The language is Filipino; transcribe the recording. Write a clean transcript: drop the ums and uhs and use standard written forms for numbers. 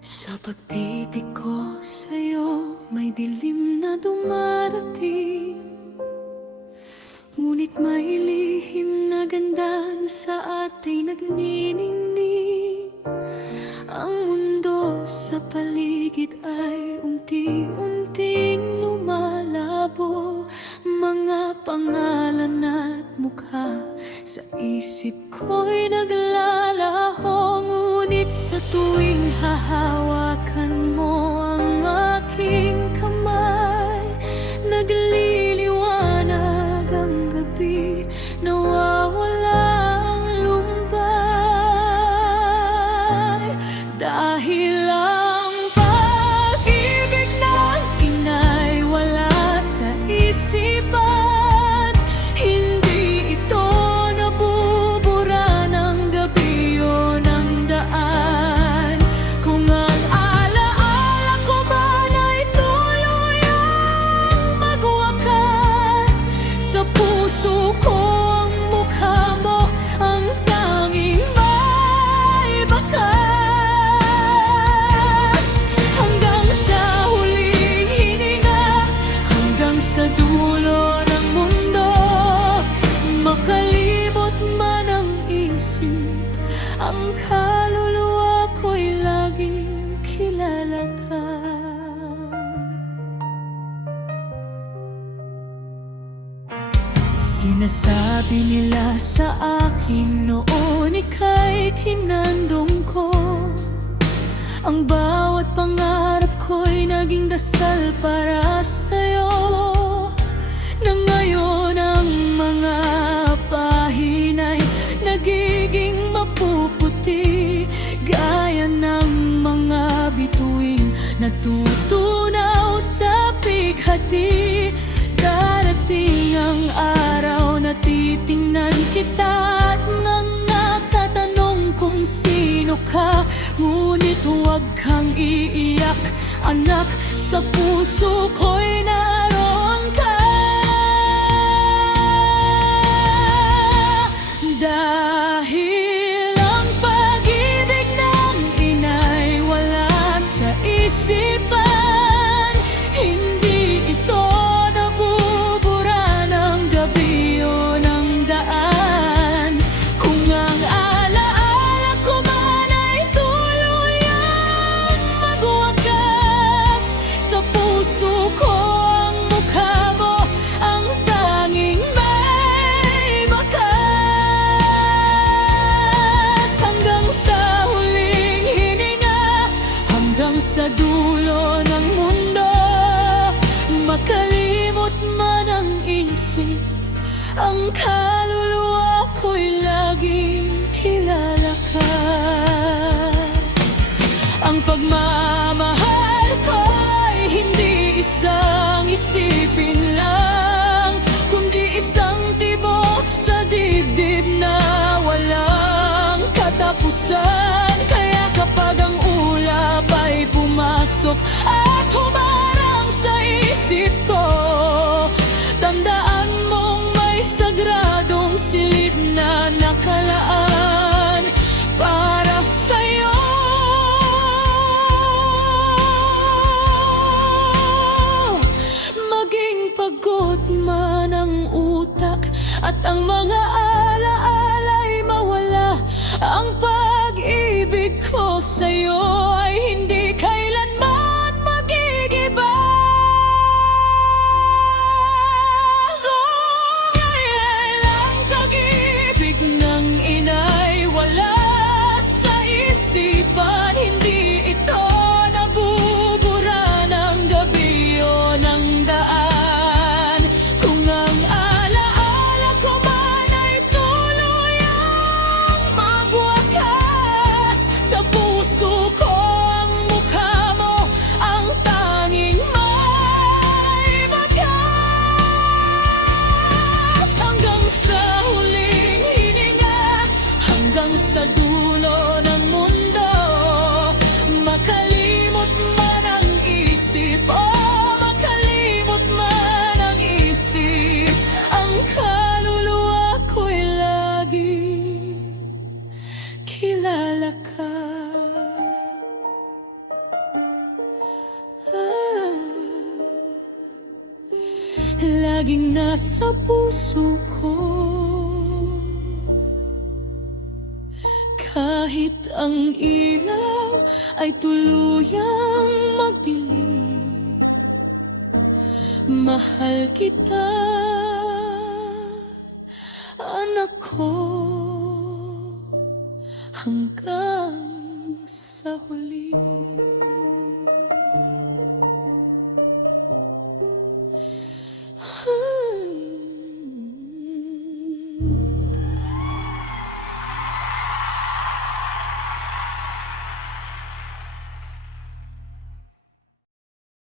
Sa pagtitik ko sa'yo, may dilim na dumarating. Ngunit may lihim na ganda na sa ating nagniningning. Ang mundo sa paligid ay unti-unting lumalabo. Mga pangalan at mukha sa isip ko'y naglalaho. Ngunit sa tuwing hahawakan mo ang aking kamay, nagliliwanag ang gabi, nawawala ang lumbay. Dahil ang pag-ibig ng ina'y wala sa isipan, hindi ito nabubura ng gabi o ng daan. Kung ang alaala ko man ay tuluyang magwakas, sa puso ko ang mukha mo ang tanging may bakas. Hanggang sa huling hininga, hanggang sa dulo ng mundo, makalimot man ang isip, ang kaluluwa ko'y laging kilala ka. Sinasabi nila sa akin noon ika'y kinandong ko. Ang bawat pangarap ko'y naging dasal para sa'yo. Na ngayon ang mga pahina'y nagiging mapuputi, gaya ng mga bituing natutunaw sa bighati. Darating ang araw na titingnan kita at natatanong kung sino ka. Ngunit huwag kang iiyak, anak, sa puso ko'y naroon ka. Dahil ang pag-ibig ng ina'y wala sa isipan, hindi ito nabubura ng gabi o ng daan. Kung ang alaala ko man ay tuluyang magwakas, sa puso ko ang mukha mo ang tanging may bakas. Hanggang sa huling hininga, hanggang sa dulo ng mundo, makalimot man ang isip, ang kaluluwa ko'y laging kilala ka. Ang pagmamahal ko'y hindi isang isipin lang, kundi isang tibok sa dibdib na walang katapusan. Kaya kapag ang ulap ay pumasok at humarang sa isip ko, tandaan mong may sagradong silid na nakalaan para sa'yo. Maging pagod man ang utak at ang mga alaala'y mawala, ang pag-ibig ko sa'yo ay hindi kailanman magigiba. Dahil ang pag-ibig ng ina'y wala sa isipan, hindi ito nabubura ng gabi o ng daan. Kung ang alaala ko man ay tuluyang magwakas, sa puso ko ang mukha mo ang tanging may bakas. Hanggang sa huling hininga, hanggang sa dulo ng mundo, makalimot man ang isip, makalimot man ang isip, ang kaluluwa ko'y lagi kilala ka. laging nasa puso ko. Kahit ang ilaw ay tuluyang magdilim, mahal kita, anak ko, hanggang sa huli.